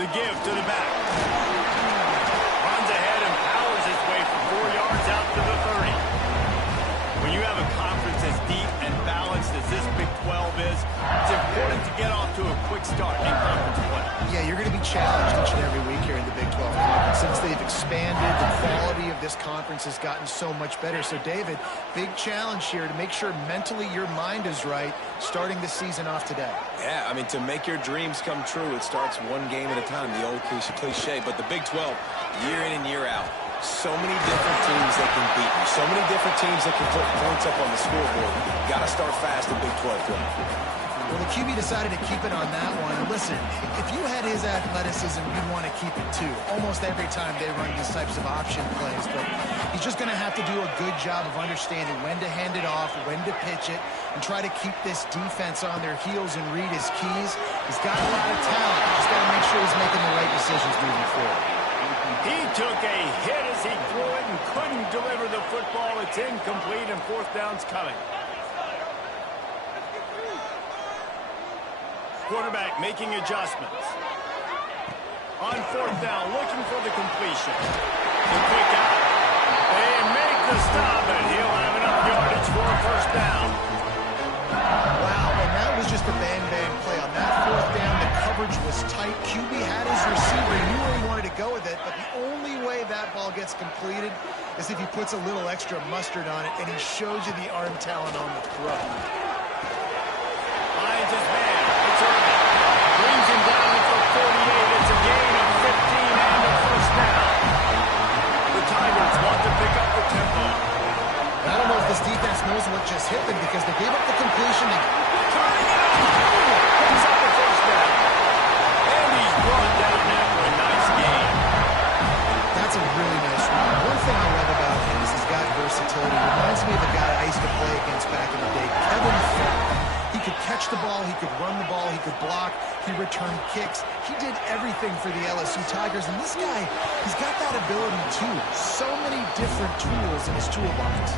The give to the back. Runs ahead and powers his way for 4 yards out to the 30. When you have a conference as deep and balanced as this Big 12 is, it's important to get off to a quick start in conference play. Yeah, you're going to be challenged each and every week here in the Big 12 Conference. Since they've expanded, the quality of this conference has gotten so much better. So, David, big challenge here to make sure mentally your mind is right starting the season off today. Yeah, I mean, to make your dreams come true, it starts one game at a time, the old cliche. But the Big 12, year in and year out, so many different teams that can beat you, so many different teams that can put points up on the scoreboard. Got to start fast in Big 12 play. Well, the QB decided to keep it on that one. And listen, if you had his athleticism, you'd want to keep it too. Almost every time they run these types of option plays. But he's just going to have to do a good job of understanding when to hand it off, when to pitch it, and try to keep this defense on their heels and read his keys. He's got a lot of talent. Just got to make sure he's making the right decisions moving forward. He took a hit as he threw it and couldn't deliver the football. It's incomplete and fourth down's coming. Quarterback making adjustments. On fourth down, looking for the completion. The quick out. They make the stop, and he'll have enough yardage for a first down. Wow, and that was just a bang-bang play. On that fourth down, the coverage was tight. QB had his receiver. He knew where he wanted to go with it, but the only way that ball gets completed is if he puts a little extra mustard on it, and he shows you the arm talent on the throw. Finds his man. It's Irvin. Brings him down for 48. It's a gain of 15 and a first down. The Tigers want to pick up the tempo. I don't know if this defense knows what just hit them because they gave up the completion. Picks up the first down. And he's brought down after a nice gain. That's a really nice run. One thing I love about him is he's got versatility. Reminds me of the guy I used to play against back in the day, Kevin Faulk. He could catch the ball, he could run the ball, he could block, he returned kicks. He did everything for the LSU Tigers, and this guy, he's got that ability too. So many different tools in his toolbox.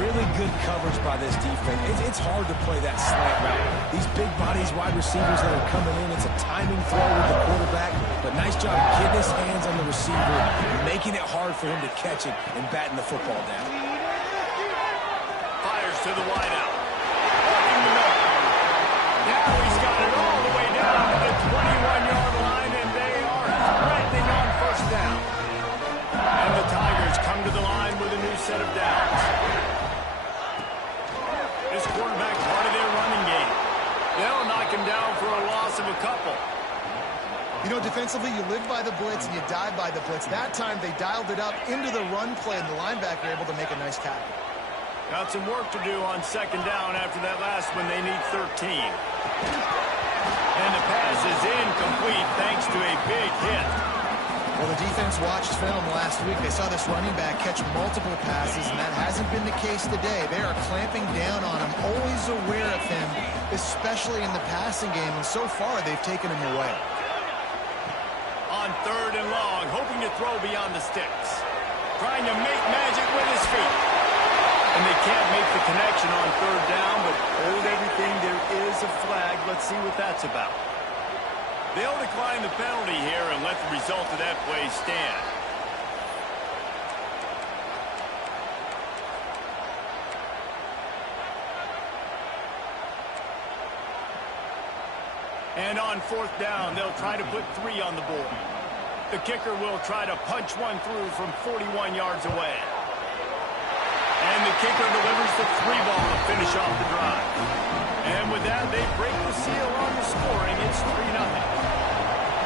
Really good coverage by this defense. It's hard to play that slant route. These big bodies, wide receivers that are coming in, it's a timing throw with the quarterback, but nice job getting his hands on the receiver, making it hard for him to catch it and batting the football down. Fires to the wideout. Now he's got it all the way down to the 21-yard line, and they are threatening on first down. And the Tigers come to the line with a new set of downs. This quarterback part of their running game. They'll knock him down for a loss of a couple. You know, defensively, you live by the blitz and you die by the blitz. That time, they dialed it up into the run play, and the linebacker able to make a nice tackle. Got some work to do on second down after that last one. They need 13. And the pass is incomplete thanks to a big hit. Well, the defense watched film last week. They saw this running back catch multiple passes, and that hasn't been the case today. They are clamping down on him, always aware of him, especially in the passing game, and so far they've taken him away. On third and long, hoping to throw beyond the sticks. Trying to make magic with his feet. And they can't make the connection on third down, but hold everything. There is a flag. Let's see what that's about. They'll decline the penalty here and let the result of that play stand. And on fourth down, they'll try to put 3 on the board. The kicker will try to punch one through from 41 yards away. And the kicker delivers the 3 ball to finish off the drive. And with that, they break the seal on the scoring. It's 3-0.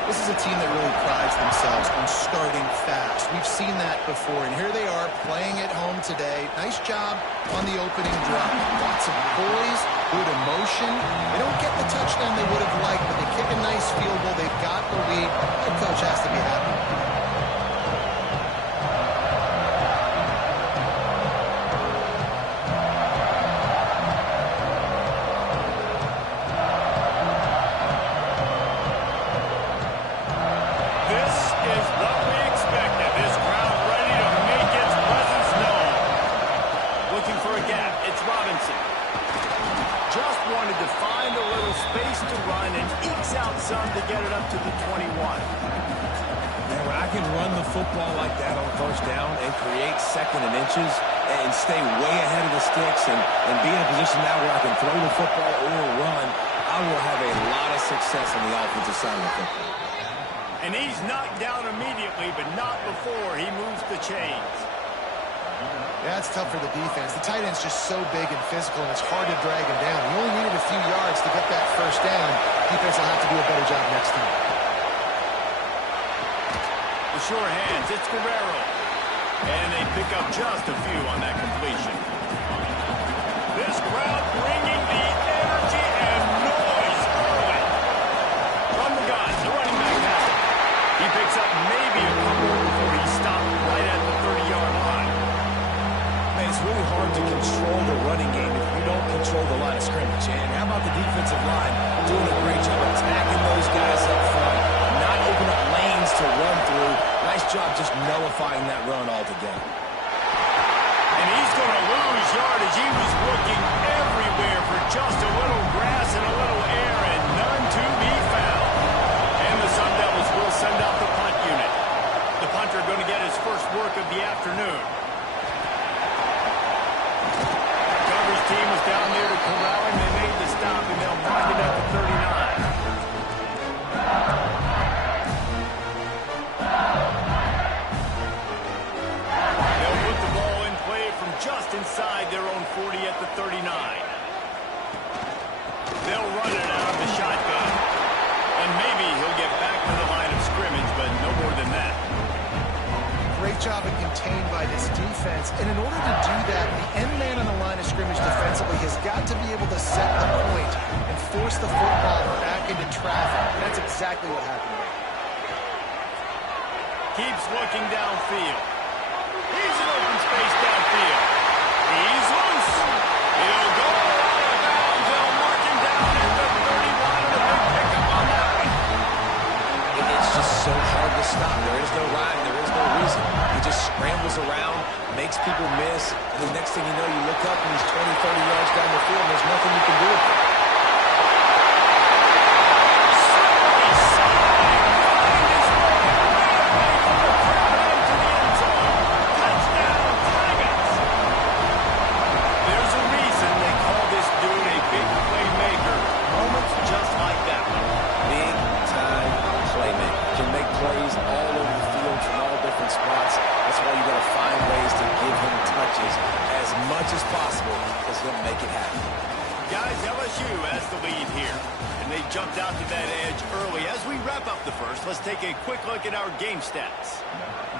This is a team that really prides themselves on starting fast. We've seen that before, and here they are playing at home today. Nice job on the opening drive. Lots of poise, good emotion. They don't get the touchdown they would have liked, but they kick a nice field goal. They've got the lead. The coach has to be happy. To get it up to the 21. Yeah, when I can run the football like that on first down and create second and inches and stay way ahead of the sticks and be in a position now where I can throw the football or run, I will have a lot of success on the offensive side of the football. And he's knocked down immediately, but not before he moves the chains. Yeah, it's tough for the defense. The tight end's just so big and physical, and it's hard to drag him down. He only needed a few yards to get that first down. Defense will have to do a better job next time. The sure hands, it's Guerrero. And they pick up just a few on that completion. This crowd bringing the energy and noise early. From the gun, the running back has it. He picks up maybe a couple before he stopped right at the 30-yard line. It's really hard to control the running game if you don't control the line of scrimmage. And how about the defensive line doing a great job attacking those guys up front, not opening up lanes to run through. Nice job just nullifying that run altogether. And he's going to lose yardage. He was looking everywhere for just a little grass and a little air and none to be found. And the Sun Devils will send out the punt unit. The punter going to get his first work of the afternoon. Team was down there to corral him. They made the stop, and they'll mark it at the 39. They'll put the ball in play from just inside their own 40 at the 39. They'll run it out of the shotgun. And maybe he'll get back to the line of scrimmage, but no more than that. Great job and contained by this defense. And in order to do that, the end man on the line of scrimmage defensively has got to be able to set the point and force the football back into traffic. And that's exactly what happened there. Keeps looking downfield. He's in open space downfield. He's loose. He'll go out of bounds. They'll mark him down at the 31. And a big pickup on that one. It's just so hard to stop. There is no rhyme. There is no reason. He just scrambles around, makes people miss, and the next thing you know, you look up and he's 20, 30 yards down the field, and there's nothing you can do with it. There's a reason they call this dude a big playmaker. Moments just like that one. Big time playmaker. Can make plays all over the field from all different spots. That's why you got to find ways to give him touches as much as possible because he'll make it happen. Guys, LSU has the lead here. And they jumped out to that edge early. As we wrap up the first, let's take a quick look at our game stats.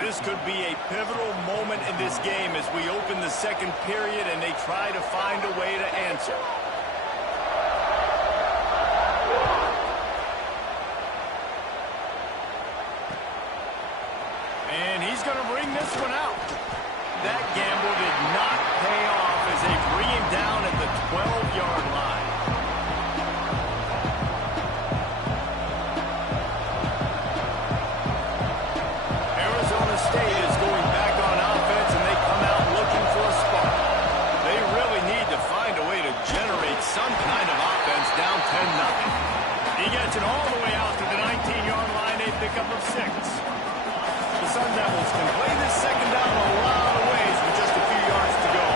This could be a pivotal moment in this game as we open the second period and they try to find a way to answer. And he's going to bring this one out. That gamble did not pay off as they bring him down at the 12-yard line. Arizona State is going back on offense, and they come out looking for a spark. They really need to find a way to generate some kind of offense down 10-0. He gets it all the way out to the 19-yard line, a pickup of 6. The Sun Devils can play this second down a lot of ways with just a few yards to go.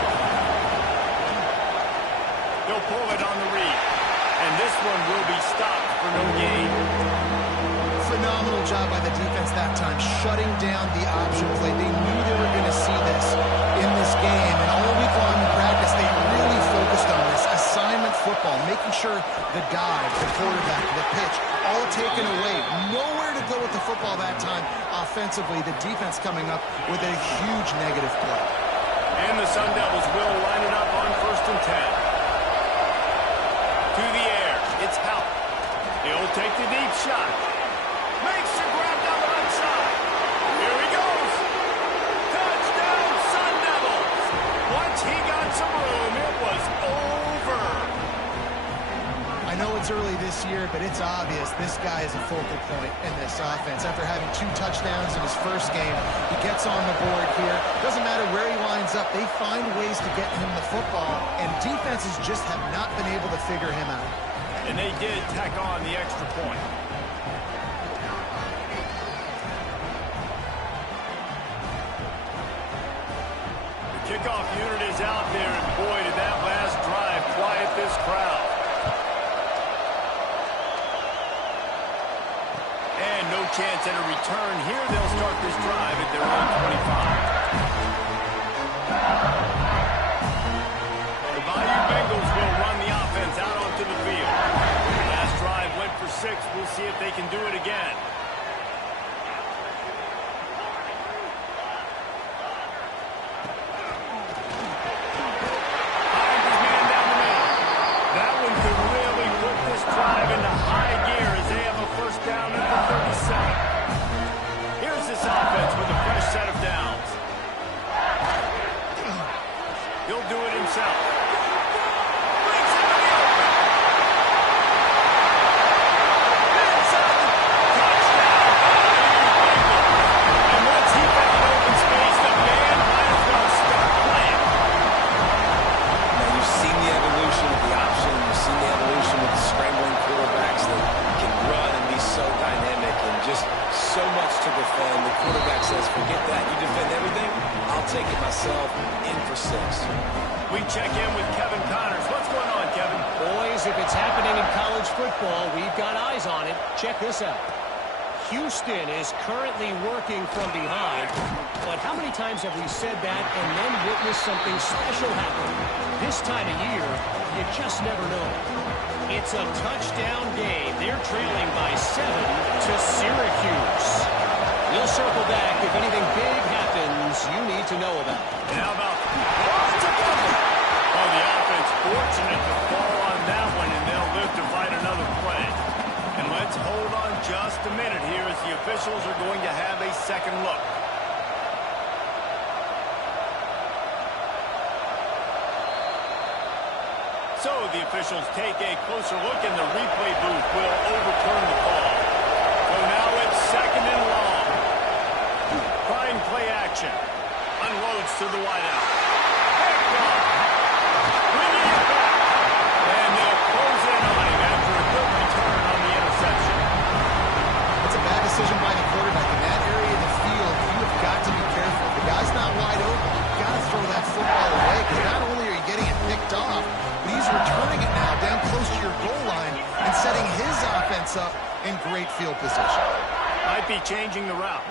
They'll pull it on the read, and this one will be stopped for no gain. Phenomenal job by the defense that time, shutting down the option play. They knew they were going to see this in this game, and all week long in practice, they really focused on this assignment football, making sure the dive, the quarterback, the pitch, all taken away. Nowhere to go with the football that time. Offensively, the defense coming up with a huge negative play. And the Sun Devils will line it up on 1st and 10. To the air, it's Howell. He'll take the deep shot. Makes the grab down the right side. Here he goes. Touchdown, Sun Devils. Once he got some room, it was over. I know it's early this year, but it's obvious this guy is a focal point in this offense. After having 2 touchdowns in his first game, he gets on the board here. Doesn't matter where he lines up, they find ways to get him the football, and defenses just have not been able to figure him out. And they did tack on the extra point. The kickoff unit is out there, and boy, did that last drive quiet this crowd. And no chance at a return here. They'll start this drive at their own 25. The Bayou Bengals will run the offense out onto the field. Last drive went for 6. We'll see if they can do it again. Finds his man down the middle. That one could really put this drive into high gear as they have a first down at the 37. Here's this offense with a fresh set of downs. He'll do it himself. Brings him in the open. Inside the touchdown. And once he found open space, the band might as well start playing. Now, you've seen the evolution of the option. You've seen the evolution of the scrambling quarterbacks that can run and be so dynamic and just so much to defend. The quarterback says, forget that. You defend everything, I'll take it myself. In for 6. We check in with Kevin Connors. What's going on, Kevin? Boys, if it's happening in college football, we've got eyes on it. Check this out. Houston is currently working from behind, but how many times have we said that and then witnessed something special happen? This time of year, you just never know. It's a touchdown game. They're trailing by 7 to Syracuse. We'll circle back if anything big happens you need to know about. And how about... Oh, it's a fumble! Oh, the offense fortunate to fall on that one, and they'll live to fight another play. And let's hold on just a minute here as the officials are going to have a second look. So the officials take a closer look, and the replay booth will overturn the call. So now it's 2nd and long. Prime play action. Unloads to the wideout. Bringing it back. And they'll close in on him after a good return on the interception. It's a bad decision by the quarterback. In that area of the field, you have got to be careful. The guy's not wide open. You've got to throw that football away, because not only are you getting it picked off, but he's returning it now down close to your goal line and setting his offense up in great field position. Might be changing the route.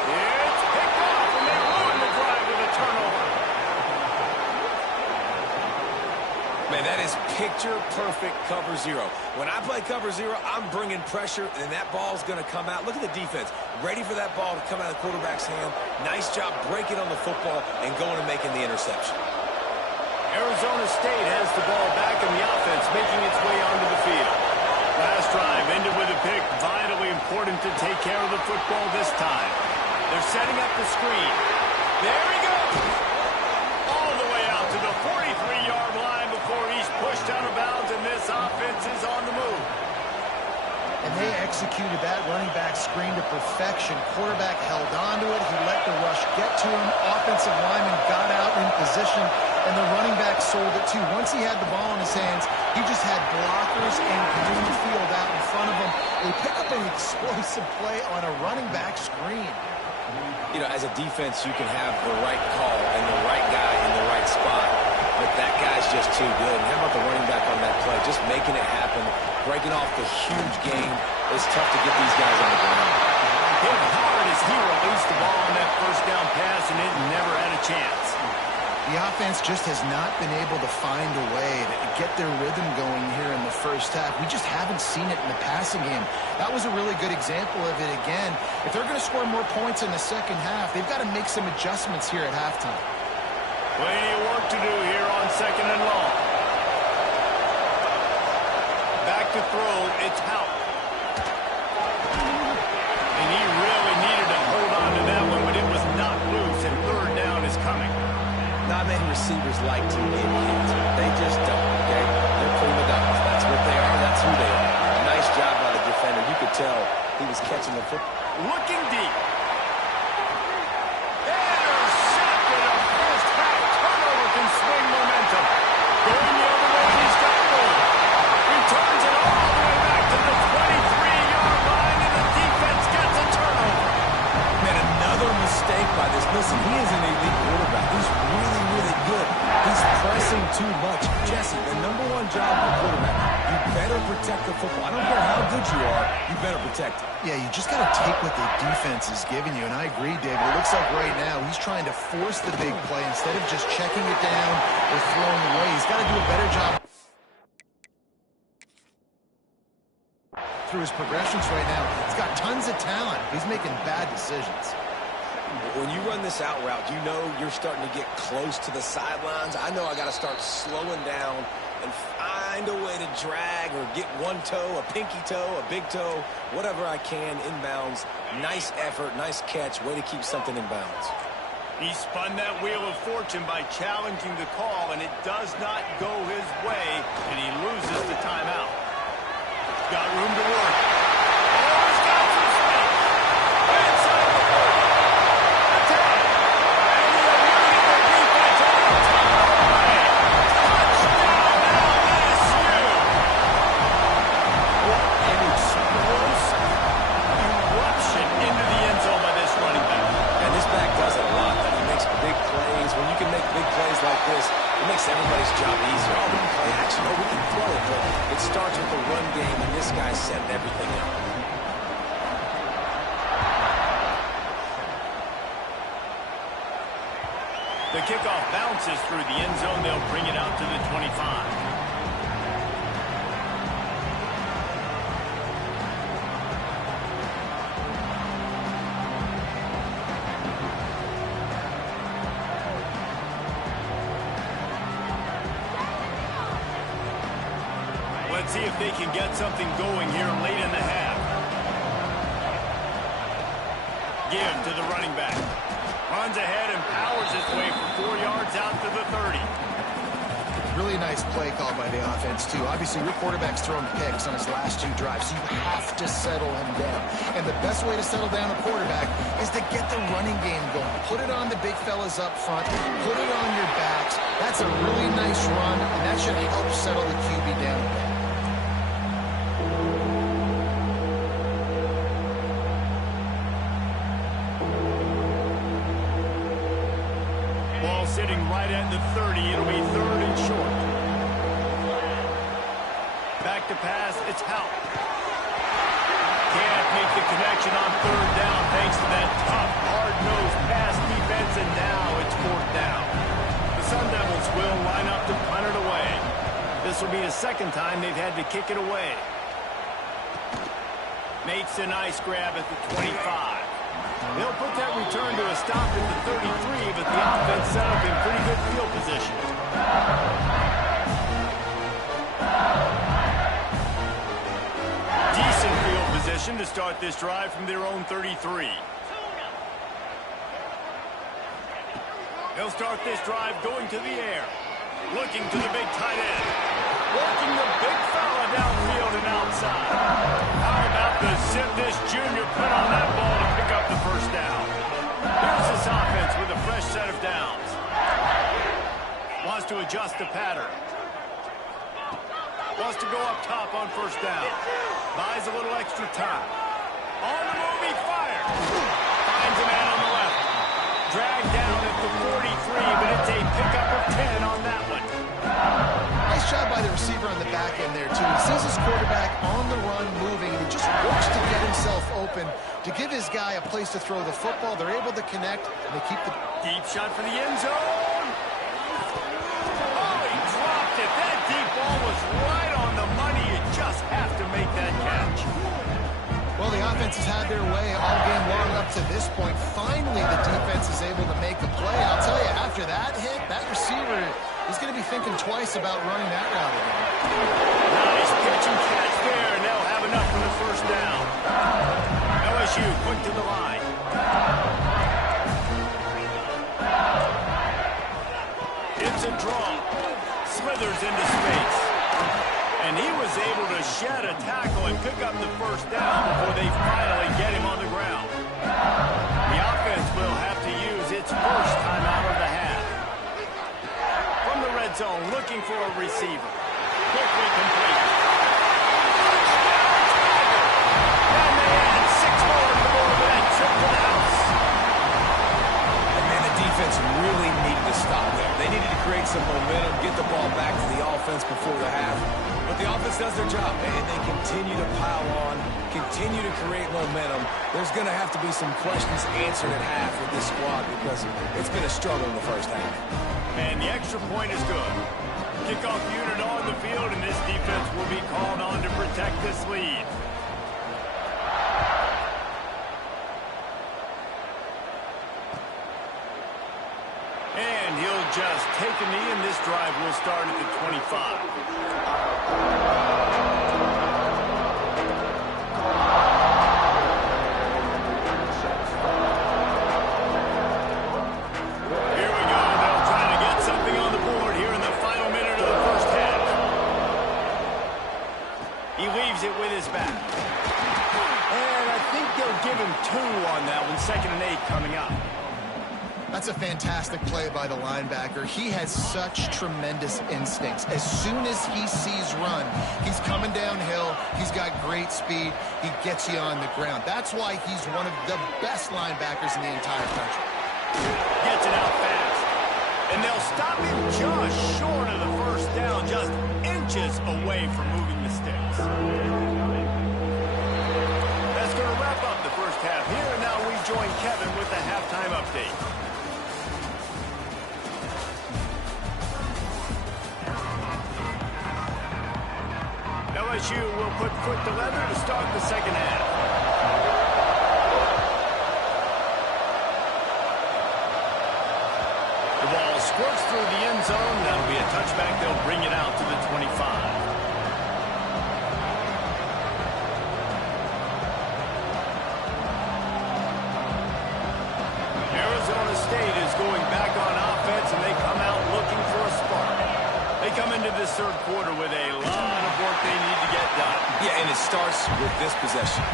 It's picked off, and they ruin the drive with a turnover. picture-perfect cover zero. When I play cover zero, I'm bringing pressure, and that ball's going to come out. Look at the defense. Ready for that ball to come out of the quarterback's hand. Nice job breaking on the football and going and making the interception. Arizona State has the ball back in the offense, making its way onto the field. Last drive ended with a pick. Vitally important to take care of the football this time. They're setting up the screen. There he goes! All the way out to the 43-yard line before he's pushed out of bounds, and this offense is on the move. And they executed that running back screen to perfection. Quarterback held on to it. He let the rush get to him. Offensive lineman got out in position, and the running back sold it too. Once he had the ball in his hands, he just had blockers and green field out in front of him. They pick up an explosive play on a running back screen. You know, as a defense, you can have the right call and the right guy in the right spot, but that guy's just too good. And how about the running back on that play? Just making it happen, breaking off the huge game. It's tough to get these guys on the ground. Hit hard as he released the ball on that first down pass, and it never had a chance. The offense just has not been able to find a way to get their rhythm going here in the first half. We just haven't seen it in the passing game. That was a really good example of it again. If they're going to score more points in the second half, they've got to make some adjustments here at halftime. Plenty of work to do here on second and long. Back to throw, it's Houck. And he really needed to hold on to that one, but it was knocked loose, and third down is coming. Not many receivers like to get hit. They just don't, okay? They're prima donnas. That's what they are. That's who they are. Nice job by the defender. You could tell he was catching the football. Looking deep. Intercepted. A first half turnover can swing momentum. Going the other way, he's got room. Returns it all the way back to the 23-yard line, and the defense gets a turnover. Man, another mistake by this. Listen, he is an elite quarterback. He's really, really good. He's pressing too much. Jesse, the number one job of a quarterback, you better protect the football. I don't care how good you are, you better protect it. Yeah, you just got to take what the defense is giving you, and I agree, David. It looks like right now he's trying to force the big play instead of just checking it down or throwing away. He's got to do a better job through his progressions right now. He's got tons of talent. He's making bad decisions. When you run this out route, you know you're starting to get close to the sidelines. I know I got to start slowing down and find a way to drag or get one toe, a pinky toe, a big toe, whatever I can inbounds. Nice effort, nice catch, way to keep something in bounds. He spun that wheel of fortune by challenging the call, and it does not go his way, and he loses the timeout. Got room to work. Oh, he's got some space. Inside the 40. Attack. And the defense on the top of the lane. Touchdown, LSU. What an explosive eruption into the end zone by this running back. And this back does it a lot. He makes big plays. When you can make big plays like this, it makes everybody's job easier. Oh, we can play action. Oh, we can throw it. But it starts with the run game, and this guy's setting everything up. The kickoff bounces through the end zone. They'll bring it out to the 25. Let's see if they can get something going here late in the half. Give to the running back. Runs ahead and powers his way for 4 yards out to the 30. Really nice play call by the offense, too. Obviously, your quarterback's thrown picks on his last 2 drives, so you have to settle him down. And the best way to settle down a quarterback is to get the running game going. Put it on the big fellas up front. Put it on your backs. That's a really nice run, and that should help settle the QB down a bit. Ball sitting right at the 30. It'll be third and short. Back to pass. It's Houck. Can't make the connection on third down thanks to that tough, hard-nosed pass defense, and now it's fourth down. The Sun Devils will line up to punt it away. The This will be the second time they've had to kick it away. Makes a nice grab at the 25. They'll put that return to a stop at the 33, but the offense set up in pretty good field position. Decent field position to start this drive from their own 33. They'll start this drive going to the air. Looking to the big tight end. Working the big fella downfield and outside. How about the zip this junior put on that ball to pick up the first down? Here's this offense with a fresh set of downs. Wants to adjust the pattern. Wants to go up top on first down. Buys a little extra time. On the move, he fires. Finds a man on the left. Dragged down at the 43, but it's a pickup of 10 on that one. Nice job by the receiver on the back end there, too. He sees his quarterback on the run moving, and he just works to get himself open to give his guy a place to throw the football. They're able to connect, and they keep the... Deep shot for the end zone. Oh, he dropped it. That deep ball was right on the money. You just have to make that catch. Well, the offense has had their way all game long up to this point. Finally, the defense is able to make a play. I'll tell you, after that hit, that receiver is going to be thinking twice about running that route again. Nice pitch and catch there, and they'll have enough for the first down. LSU quick to the line. It's a draw. Slithers into space. And he was able to shed a tackle and pick up the first down before they finally get him on the ground. The offense will have to use its first timeout of the half. From the red zone, looking for a receiver. Quickly complete. And they add 6 more to the board with that trip to the house. And man, the defense really needed to stop there. They needed to create some momentum, get the ball back to the offense before the half. But the offense does their job, and they continue to pile on, continue to create momentum. There's going to have to be some questions answered at half with this squad because it's been a struggle in the first half. And the extra point is good. Kickoff unit on the field, and this defense will be called on to protect this lead. And he'll just take a knee, and this drive will start at the 25. It with his back. And I think they'll give him 2 on that one. 2nd and 8 coming up. That's a fantastic play by the linebacker. He has such tremendous instincts. As soon as he sees run, he's coming downhill. He's got great speed. He gets you on the ground. That's why he's one of the best linebackers in the entire country. Gets it out fast. And they'll stop him just short of the first down, just inches away from moving the sticks. That's going to wrap up the first half here, and now we join Kevin with the halftime update. LSU will put foot to leather to start the second half. Squirts through the end zone. That'll be a touchback. They'll bring it out to the 25. Arizona State is going back on offense, and they come out looking for a spark. They come into this third quarter with a lot of work they need to get done. Yeah, and it starts with this possession.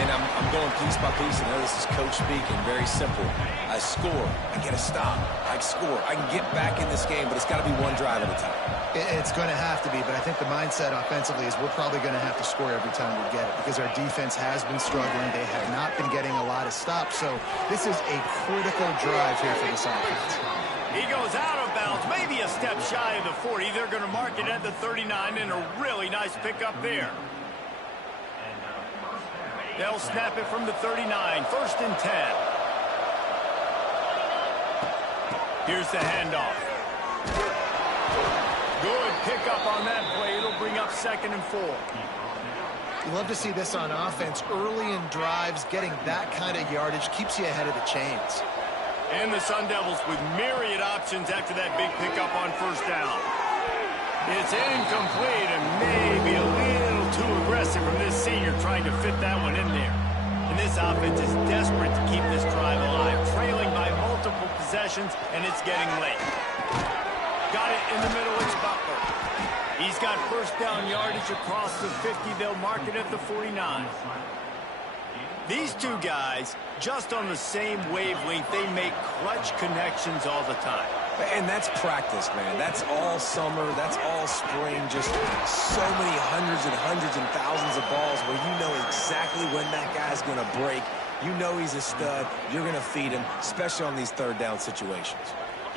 And I'm going piece by piece. I know this is coach speaking, very simple. I score, I get a stop, I score. I can get back in this game, but it's got to be one drive at a time. It's going to have to be, but I think the mindset offensively is we're probably going to have to score every time we get it because our defense has been struggling. They have not been getting a lot of stops, so this is a critical drive here for this offense. He goes out of bounds, maybe a step shy of the 40. They're going to mark it at the 39, and a really nice pickup there. They'll snap it from the 39, 1st and 10. Here's the handoff. Good pickup on that play. It'll bring up 2nd and 4. You love to see this on offense. Early in drives, getting that kind of yardage keeps you ahead of the chains. And the Sun Devils with myriad options after that big pickup on 1st down. It's incomplete and maybe a little too aggressive from this senior trying to fit that one in there. And this offense is desperate to keep this drive alive, trailing by multiple possessions, and it's getting late. Got it in the middle, it's Butler. He's got 1st down yardage across the 50. They'll mark it at the 49. These two guys, just on the same wavelength, they make clutch connections all the time. And that's practice, man. That's all summer. That's all spring. Just so many hundreds and thousands of balls where you know exactly when that guy's going to break. You know he's a stud. You're going to feed him, especially on these 3rd down situations.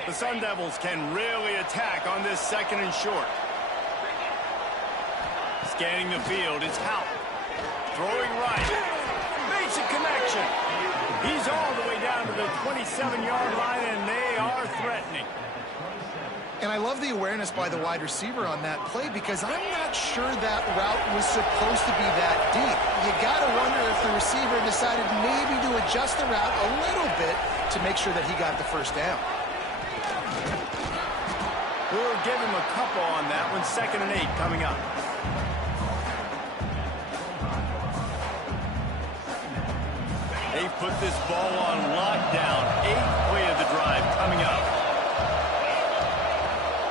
The Sun Devils can really attack on this 2nd and short. Scanning the field, it's Houck. Throwing right. Makes a connection. He's all the way down to the 27-yard line, and they are threatening. And I love the awareness by the wide receiver on that play because I'm not sure that route was supposed to be that deep. You got to wonder if the receiver decided maybe to adjust the route a little bit to make sure that he got the 1st down. We'll give him a couple on that one. 2nd and 8 coming up. They put this ball on lockdown. 8th play of the drive coming up.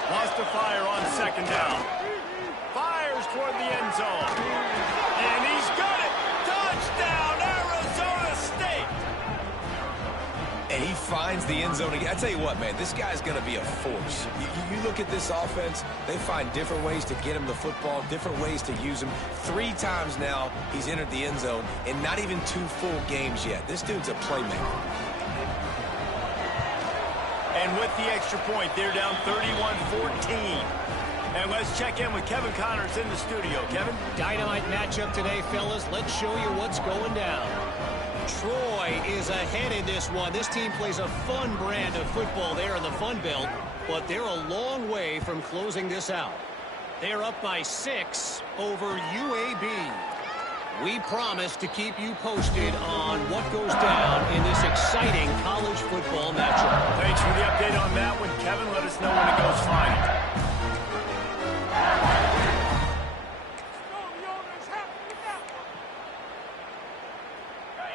Wants to fire on 2nd down. Fires toward the end zone. And he's got it. Touchdown, Arizona State. And he finds the end zone again. I tell you what, man, this guy's going to be a force. You look at this offense, they find different ways to get him the football, different ways to use him. 3 times now he's entered the end zone, and not even 2 full games yet. This dude's a playmaker. And with the extra point, they're down 31-14. And let's check in with Kevin Connors in the studio. Kevin? Dynamite matchup today, fellas. Let's show you what's going down. Troy is ahead in this one. This team plays a fun brand of football there in the Fun Belt, but they're a long way from closing this out. They're up by 6 over UAB. We promise to keep you posted on what goes down in this exciting college football matchup. Thanks for the update on that one, Kevin. Let us know when it goes final.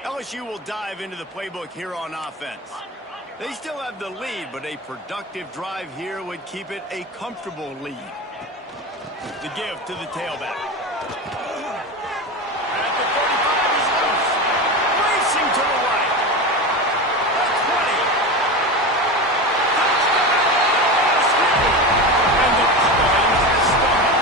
LSU will dive into the playbook here on offense. They still have the lead, but a productive drive here would keep it a comfortable lead. The give to the tailback. At the 35, he's loose. Racing to the right. The 20. Touchdown! And the point has started.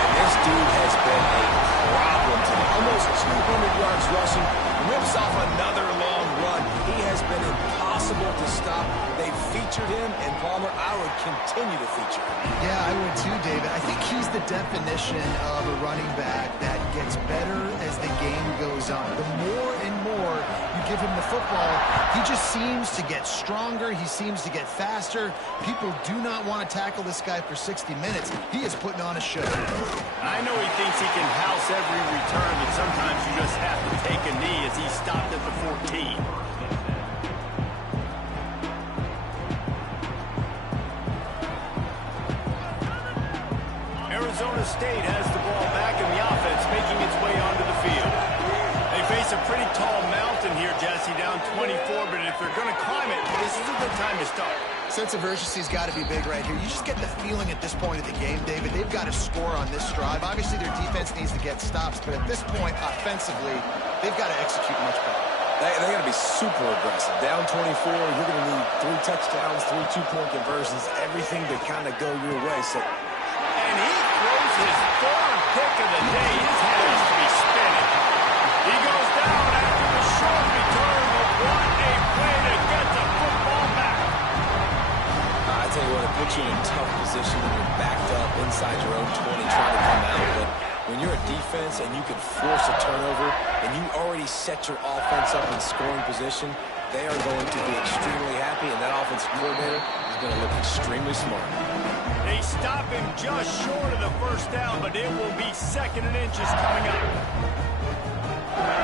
And this dude has been a problem today. Almost 200 yards rushing, rips off another long run. He has been impossible to stop. They've featured him, and Palmer, I would continue to feature him. Yeah, I would too, David. I think he's the definition of a running back that gets better as the game goes on. The more and more you give him the football, he just seems to get stronger. He seems to get faster. People do not want to tackle this guy for 60 minutes. He is putting on a show. I know he thinks he can house every return, but sometimes you just have to take a knee as he stopped at the 14. Arizona State has the ball back in the offense, making its way onto the field. They face a pretty tall mountain here, Jesse, down 24, but if they're going to climb it, this is a good time to start. Sense of urgency's got to be big right here. You just get the feeling at this point of the game, David, they've got to score on this drive. Obviously, their defense needs to get stops, but at this point, offensively, they've got to execute much better. They got to be super aggressive. Down 24, you're going to need 3 touchdowns, 3 two-point conversions, everything to kind of go your way. So, and he throws his 3rd pick of the day. His head has to be spinning. He goes down after the short return, but what a play to get the football back. I tell you what, it puts you in a tough position when you're backed up inside your own 20 trying to come out. But when you're a defense and you can force a turnover and you already set your offense up in scoring position, they are going to be extremely happy, and that offensive coordinator is going to look extremely smart. They stop him just short of the first down, but it will be 2nd and inches coming up.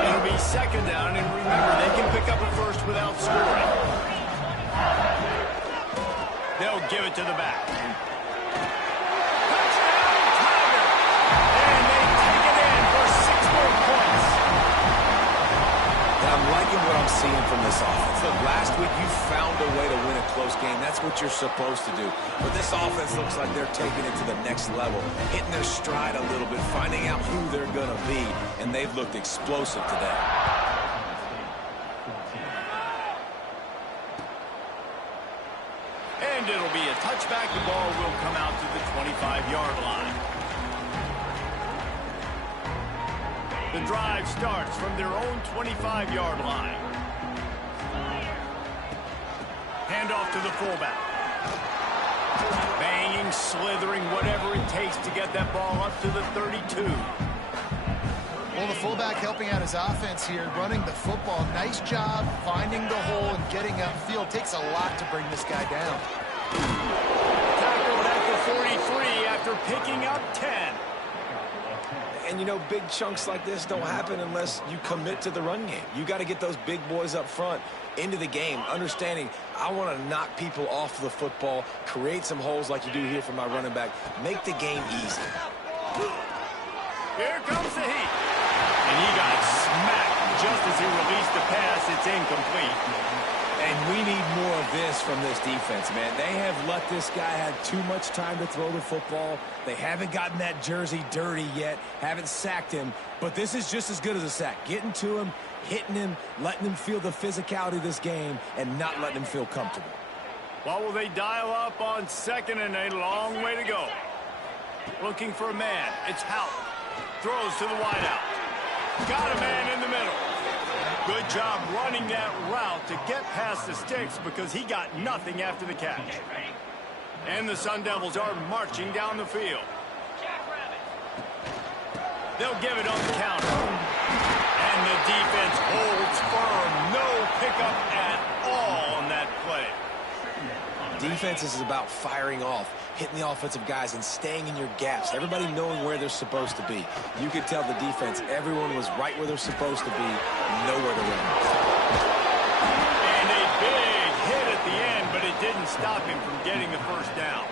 It'll be 2nd down, and remember, they can pick up a first without scoring. They'll give it to the back. Touchdown, Tiger! And they take it in for 6 more points. I'm liking what I'm seeing from this offense. Look, last week you found a way to win a close game. That's what you're supposed to do. But this offense looks like they're taking it to the next level, hitting their stride a little bit, finding out who they're going to be, and they've looked explosive today. And it'll be a touchback. The ball will come out to the 25-yard line. The drive starts from their own 25-yard line. Handoff to the fullback. Banging, slithering, whatever it takes to get that ball up to the 32. Well, the fullback helping out his offense here, running the football. Nice job finding the hole and getting upfield. Takes a lot to bring this guy down. Tackled at the 43 after picking up 10. And, you know, big chunks like this don't happen unless you commit to the run game. You got to get those big boys up front into the game, understanding I want to knock people off the football, create some holes like you do here for my running back, make the game easy. Here comes the heat. And he got smacked just as he released the pass. It's incomplete. And we need more of this from this defense, man. They have let this guy have too much time to throw the football. They haven't gotten that jersey dirty yet, haven't sacked him. But this is just as good as a sack. Getting to him, hitting him, letting him feel the physicality of this game, and not letting him feel comfortable. What will they dial up on 2nd and a long way to go? Looking for a man. It's Howell. Throws to the wideout. Got a man in the middle. Good job running that route to get past the sticks because he got nothing after the catch. And the Sun Devils are marching down the field. They'll give it on the counter. And the defense holds firm. No pickup at all on that play. Defense is about firing off, hitting the offensive guys and staying in your gaps. Everybody knowing where they're supposed to be. You could tell the defense, everyone was right where they're supposed to be, nowhere to run. And a big hit at the end, but it didn't stop him from getting the first down.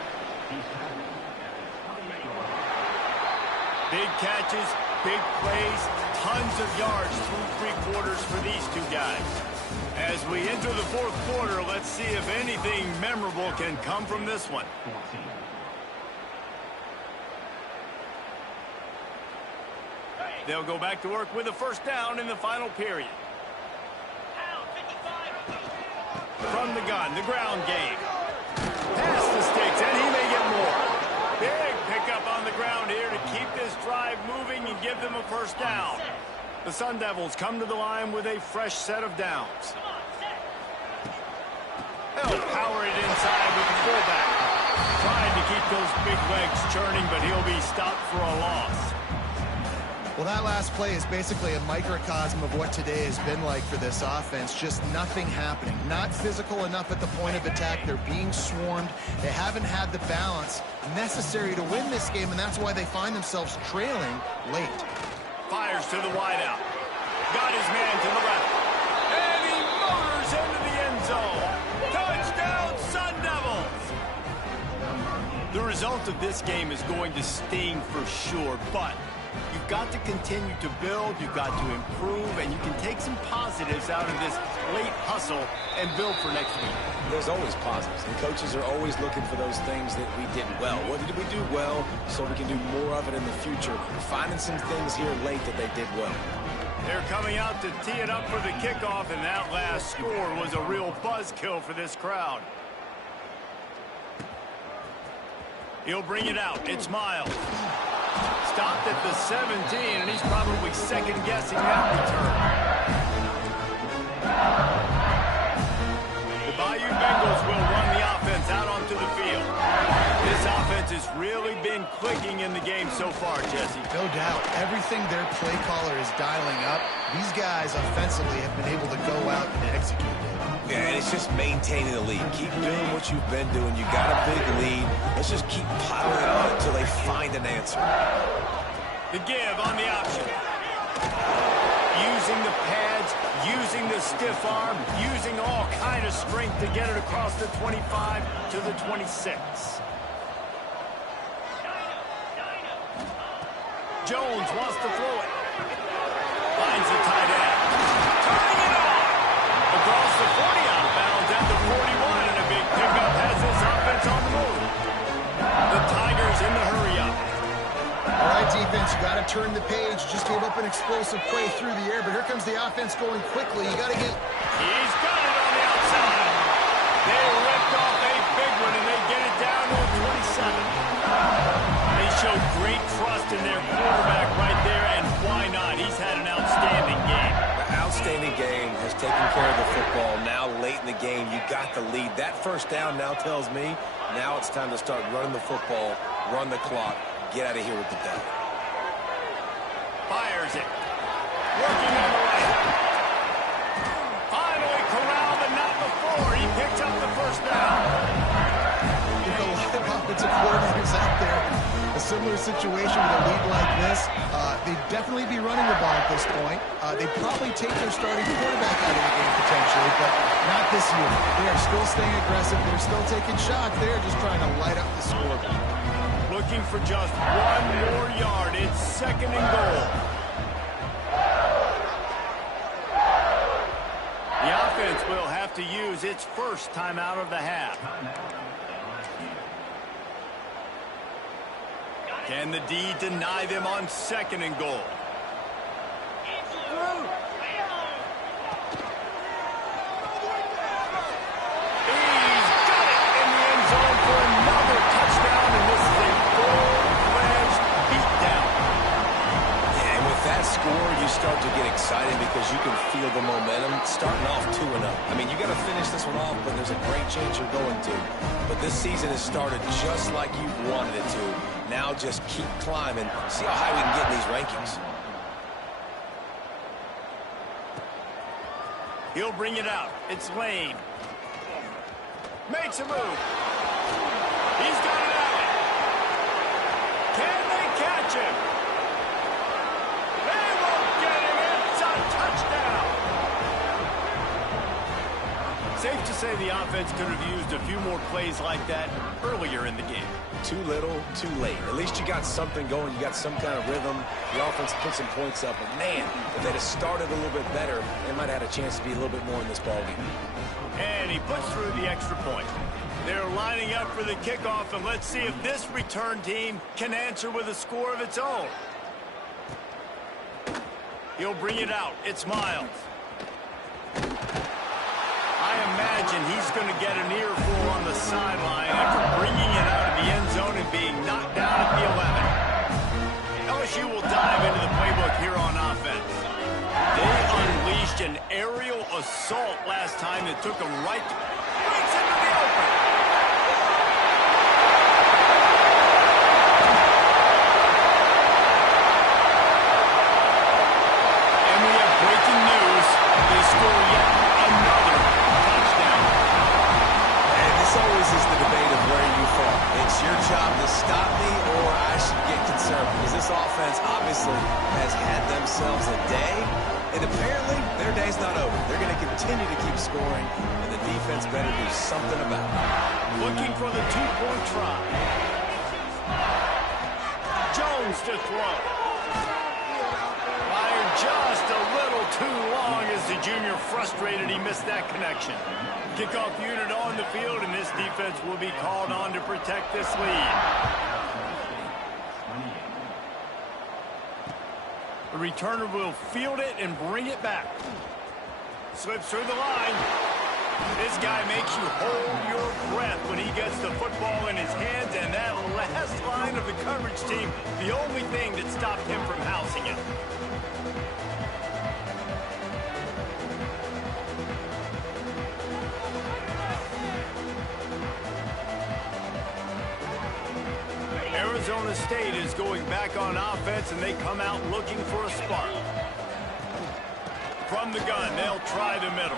Big catches, big plays, tons of yards through 3 quarters for these two guys. As we enter the 4th quarter, let's see if anything memorable can come from this one. They'll go back to work with a first down in the final period. From the gun, the ground game. Past the sticks, and he may get more. Big pickup on the ground here to keep this drive moving and give them a first down. The Sun Devils come to the line with a fresh set of downs. They'll power it inside with the fullback. Trying to keep those big legs churning, but he'll be stopped for a loss. Well, that last play is basically a microcosm of what today has been like for this offense. Just nothing happening. Not physical enough at the point of attack. They're being swarmed. They haven't had the balance necessary to win this game, and that's why they find themselves trailing late. Fires to the wideout. Got his man to the left. And he motors into the end zone. Touchdown, Sun Devils! The result of this game is going to sting for sure, but you've got to continue to build, you've got to improve, and you can take some positives out of this late hustle and build for next week. There's always positives, and coaches are always looking for those things that we did well. What did we do well so we can do more of it in the future? Finding some things here late that they did well. They're coming out to tee it up for the kickoff, and that last score was a real buzzkill for this crowd. He'll bring it out. It's Miles. Stopped at the 17, and he's probably second-guessing that return. The Bayou Bengals will run the offense out onto the field. This offense has really been clicking in the game so far, Jesse. No doubt. Everything their play caller is dialing up, These guys offensively have been able to go out and execute it. Yeah, and it's just maintaining the lead. Keep doing what you've been doing. You got a big lead. Let's just keep piling it on until they find an answer. The give on the option. Using the pads, using the stiff arm, using all kind of strength to get it across the 25 to the 26. Jones wants to throw it. Finds the tight end. Turning it on. Across the 40 out of bounds at the 41, and a big pickup has this offense on the move. The Tigers in the hurry up. All right, defense, you got to turn the page. Just gave up an explosive play through the air, but here comes the offense going quickly. You got to get... He's got it on the outside. They ripped off a big one, and they get it down to a 27. They show great trust in their quarterback right there, and why not? He's had an outstanding game. The outstanding game has taken care of the football. Now, late in the game, you got the lead. That first down now tells me now it's time to start running the football, run the clock, get out of here with the day. Fires it. Working on the right. Finally corralled, but not before. He picks up the first down. There's a lot of offensive coordinators out there. A similar situation with a lead like this. They'd definitely be running the ball at this point. They'd probably take their starting quarterback out of the game potentially, but not this year. They are still staying aggressive. They're still taking shots. They're just trying to light up the scoreboard. Looking for just one more yard. It's second and goal. The offense will have to use its first timeout of the half. Can the D deny them on second and goal? He's got it in the end zone for another touchdown, and this is a full-fledged beatdown. Yeah, and with that score, you start to get excited because you can feel the momentum starting off 2-0. I mean, you got to finish this one off, but there's a great chance you're going to. But this season has started just like you wanted it to. Now just keep climbing. See how high we can get in these rankings. He'll bring it out. It's Lane. Makes a move. He's got it out. Can they catch him? They won't get him. It's a touchdown. Safe to say the offense could have used a few more plays like that earlier in the game. Too little, too late. At least you got something going. You got some kind of rhythm. The offense put some points up. But, man, if they'd have started a little bit better, they might have had a chance to be a little bit more in this ballgame. And he puts through the extra point. They're lining up for the kickoff, and let's see if this return team can answer with a score of its own. He'll bring it out. It's Miles. I imagine he's going to get an earful on the sideline after bringing it out of the end zone and being knocked down at the 11. LSU will dive into the playbook here on offense. They unleashed an aerial assault last time that took them right into the open. And we have breaking news. They score yet another touchdown. And this always is the debate of where you fall. It's your job to stop me, or I should get concerned, because this offense obviously has had themselves a day, and apparently their day's not over. They're going to continue to keep scoring, and the defense better do something about it. Looking for the two-point try. Jones to throw. Fired just a little too long as the junior frustrated he missed that connection. Kickoff unit on the field, and this defense will be called on to protect this lead. The returner will field it and bring it back. Slips through the line. This guy makes you hold your breath when he gets the football in his hands, and that last line of the coverage team, the only thing that stopped him from housing him. Arizona State is going back on offense, and they come out looking for a spark. from the gun. They'll try the middle.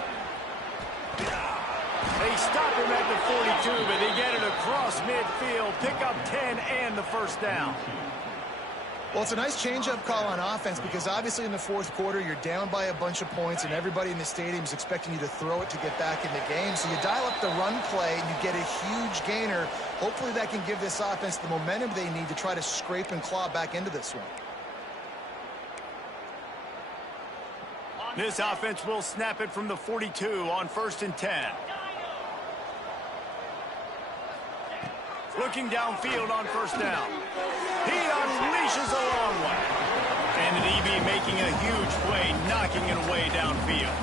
They stop him at the 42, but they get it across midfield. Pick up 10 and the first down. Well, it's a nice change-up call on offense because obviously in the fourth quarter you're down by a bunch of points and everybody in the stadium is expecting you to throw it to get back in the game. So you dial up the run play and you get a huge gainer. Hopefully that can give this offense the momentum they need to try to scrape and claw back into this one. This offense will snap it from the 42 on 1st and 10. Looking downfield on 1st down. He unleashes a long one. And the DB making a huge play, knocking it away downfield.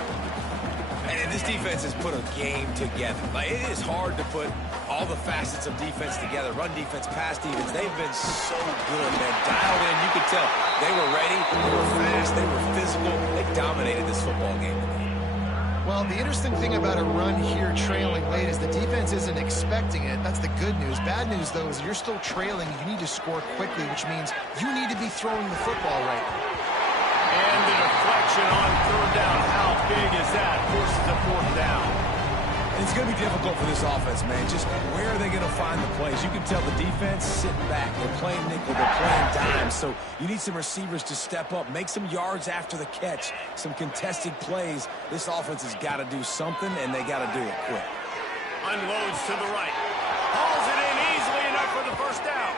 And this defense has put a game together. Like, it is hard to put all the facets of defense together. Run defense, pass defense. They've been so good, man. Dialed in. You could tell they were ready. They were fast. They were physical. They dominated this football game. Well, the interesting thing about a run here trailing late is the defense isn't expecting it. That's the good news. Bad news, though, is you're still trailing. You need to score quickly, which means you need to be throwing the football right now. And the deflection on 3rd down. How big is that? Forces a 4th down. It's going to be difficult for this offense, man. Just where are they going to find the plays? You can tell the defense sitting back. They're playing nickel. They're playing dime. So you need some receivers to step up, make some yards after the catch, some contested plays. This offense has got to do something, and they got to do it quick. Unloads to the right. Hauls it in easily enough for the 1st down.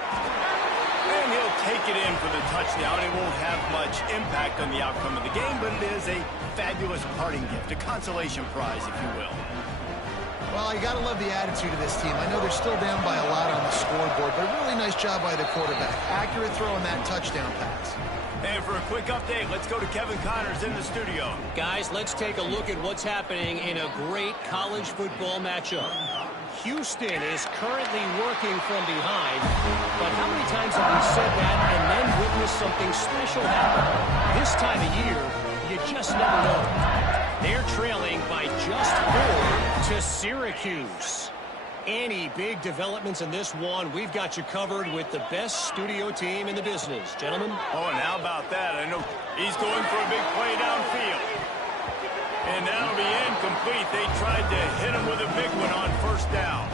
And he'll take it in for the touchdown. It won't have much impact on the outcome of the game, but it is a fabulous parting gift, a consolation prize, if you will. Well, you got to love the attitude of this team. I know they're still down by a lot on the scoreboard, but a really nice job by the quarterback. Accurate throw on that touchdown pass. And for a quick update, let's go to Kevin Connors in the studio. Guys, let's take a look at what's happening in a great college football matchup. Houston is currently working from behind, but how many times have we said that and then witnessed something special happen? This time of year, you just never know. They're trailing by just 4 to Syracuse. Any big developments in this one, we've got you covered with the best studio team in the business. Gentlemen? Oh, and how about that? I know he's going for a big play downfield. And that'll be incomplete. They tried to hit him with a big one on 1st down.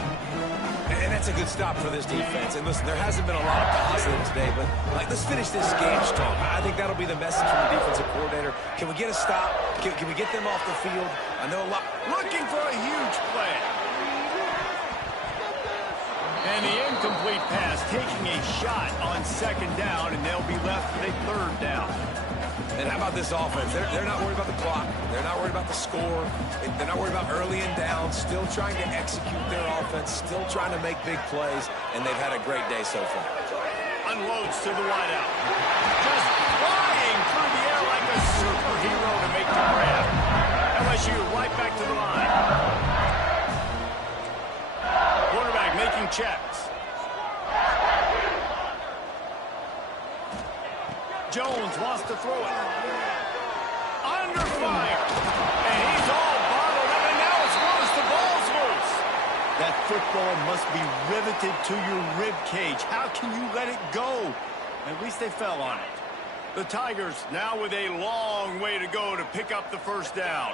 And that's a good stop for this defense. And listen, there hasn't been a lot of positive today, but let's finish this game strong. I think that'll be the message from the defensive coordinator. Can we get a stop? Can we get them off the field? I know a lot. Looking for a huge play. And the incomplete pass taking a shot on 2nd down, and they'll be left with a 3rd down. And how about this offense? They're not worried about the clock. They're not worried about the score. They're not worried about early and down. Still trying to execute their offense. Still trying to make big plays. And they've had a great day so far. Unloads to the wideout. Just flying through the air like a superhero to make the grab. LSU right back to the line. Quarterback making checks. Jones wants to throw it. Under fire. And he's all bottled up, and now it's loose. The ball's loose. That football must be riveted to your rib cage. How can you let it go? At least they fell on it. The Tigers now with a long way to go to pick up the 1st down.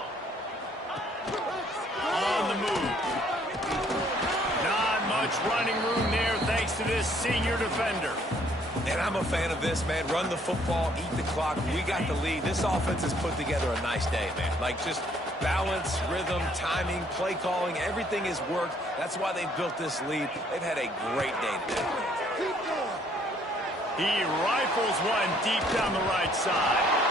On the move. Not much running room there thanks to this senior defender. And I'm a fan of this, man. Run the football, eat the clock. We got the lead. This offense has put together a nice day, man. Like, just balance, rhythm, timing, play calling, everything has worked. That's why they've built this lead. They've had a great day today. He rifles one deep down the right side.